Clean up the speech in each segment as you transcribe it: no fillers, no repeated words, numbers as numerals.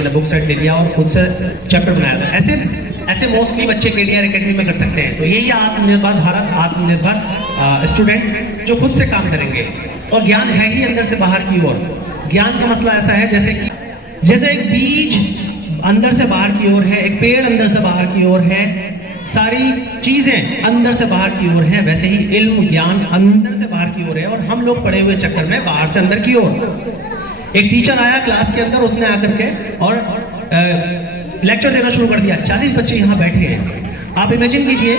मैंने book set ले लिया और खुद से चैप्टर बनाया था। ऐसे मोस्टली बच्चे KDR एकेडमी में कर सकते हैं। तो यही आत्मनिर्भर भारत, आत्मनिर्भर स्टूडेंट जो खुद से काम करेंगे। और ज्ञान है ही अंदर से बाहर की ओर। ज्ञान का मसला ऐसा है जैसे एक बीज अंदर से बाहर की ओर है, एक पेड़ अंदर से बाहर की ओर है, सारी चीजें अंदर से बाहर की ओर है, वैसे ही इल्म ज्ञान अंदर से बाहर की ओर है। और हम लोग पढ़े हुए चक्कर में बाहर से अंदर की ओर। एक टीचर आया क्लास के अंदर, उसने आकर के और लेक्चर देना शुरू कर दिया। 40 बच्चे यहाँ बैठे हैं। आप इमेजिन कीजिए,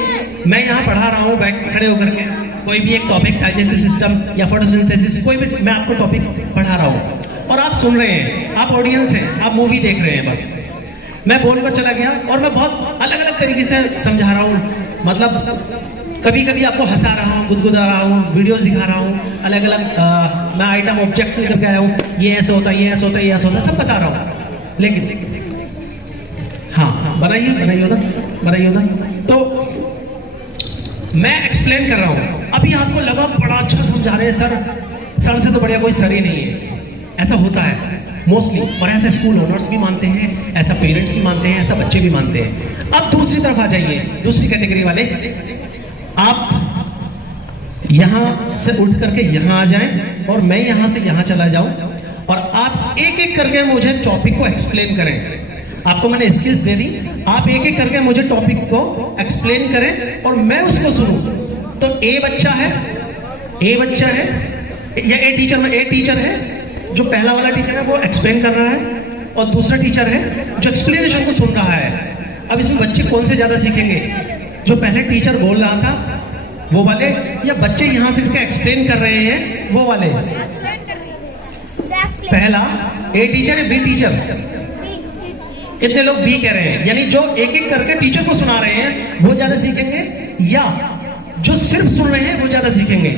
मैं यहाँ पढ़ा रहा हूँ खड़े होकर के, कोई भी एक टॉपिक, डाइजेस्टिव सिस्टम या फोटोसिंथेसिस, कोई भी मैं आपको टॉपिक पढ़ा रहा हूँ और आप सुन रहे हैं, आप ऑडियंस हैं, आप मूवी देख रहे हैं। बस मैं बोलकर चला गया और मैं बहुत अलग अलग तरीके से समझा रहा हूँ। मतलब कभी कभी आपको हंसा रहा हूँ, गुदगुदा रहा हूँ, वीडियोस दिखा रहा हूँ, अलग अलग मैं आइटम ऑब्जेक्ट्स लेकर के आया हूँ, ये ऐसे होता है, ये ऐसा होता है, ये ऐसा होता है, सब बता रहा हूँ। लेकिन हाँ, बनाइए उधर। तो मैं एक्सप्लेन कर रहा हूँ, अभी आपको लगा बड़ा अच्छा समझा रहे हैं सर से तो बढ़िया कोई सर ही नहीं है। ऐसा होता है मोस्टली, और ऐसा स्कूल ओनर्स भी मानते हैं, ऐसा पेरेंट्स भी मानते हैं, ऐसा बच्चे भी मानते हैं। अब दूसरी तरफ आ जाइए, दूसरी कैटेगरी वाले, आप यहां से उठ करके यहां आ जाएं और मैं यहां से यहां चला जाऊं और आप एक एक करके मुझे टॉपिक को एक्सप्लेन करें। आपको मैंने स्किल्स दे दी, आप एक एक करके मुझे टॉपिक को एक्सप्लेन करें और मैं उसको सुनूं। तो ए बच्चा है या ए टीचर है, जो पहला वाला टीचर है वो एक्सप्लेन कर रहा है और दूसरा टीचर है जो एक्सप्लेनेशन को सुन रहा है। अब इसमें बच्चे कौन से ज्यादा सीखेंगे, जो पहले टीचर बोल रहा था वो वाले, या बच्चे यहां से एक्सप्लेन कर रहे हैं वो वाले? पहला ए टीचर या बी टीचर? कितने लोग बी कह रहे हैं? यानी जो एक एक करके टीचर को सुना रहे हैं वो ज्यादा सीखेंगे या जो सिर्फ सुन रहे हैं वो ज्यादा सीखेंगे?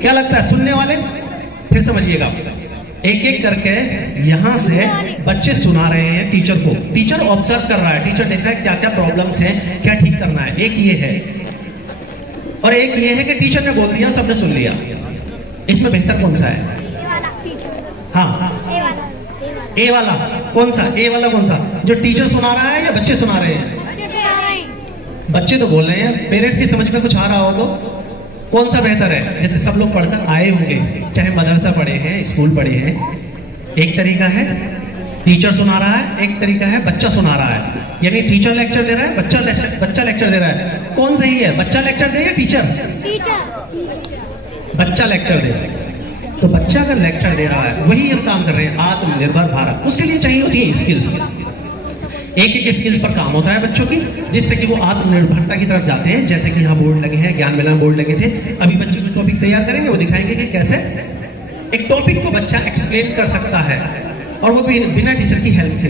क्या लगता है सुनने वाले? फिर समझिएगा, एक एक करके यहां से बच्चे सुना रहे हैं टीचर को। टीचर ऑब्जर्व कर रहा है, टीचर देख रहा है क्या क्या प्रॉब्लम्स हैं, क्या ठीक करना है। एक ये है और एक ये है कि टीचर ने बोल दिया, सबने सुन लिया। इसमें बेहतर कौन सा है? हाँ, ए वाला कौन सा? ए वाला कौन सा, जो टीचर सुना रहा है या बच्चे सुना रहे हैं? बच्चे तो बोल रहे हैं। पेरेंट्स की समझ में कुछ आ रहा हो तो कौन सा बेहतर है? जैसे सब लोग पढ़कर आए होंगे, चाहे मदरसा पढ़े हैं, स्कूल पढ़े हैं। एक तरीका है टीचर सुना रहा है, एक तरीका है बच्चा सुना रहा है। यानी टीचर लेक्चर दे रहा है, बच्चा लेक्चर दे रहा है। कौन सही है, बच्चा लेक्चर दे या टीचर? बच्चा लेक्चर दे रहा है। तो बच्चा अगर लेक्चर दे रहा है, वही हम काम कर रहे हैं, आत्मनिर्भर भारत। उसके लिए चाहिए होती है स्किल्स। एक एक स्किल्स पर काम होता है बच्चों की, जिससे कि वो आत्मनिर्भरता की तरफ जाते हैं। जैसे कि यहाँ बोर्ड लगे हैं, ज्ञान मेला बोर्ड लगे थे, अभी बच्चे जो टॉपिक तैयार करेंगे वो दिखाएंगे कि कैसे एक टॉपिक को बच्चा एक्सप्लेन कर सकता है और वो भी बिना टीचर की हेल्प के।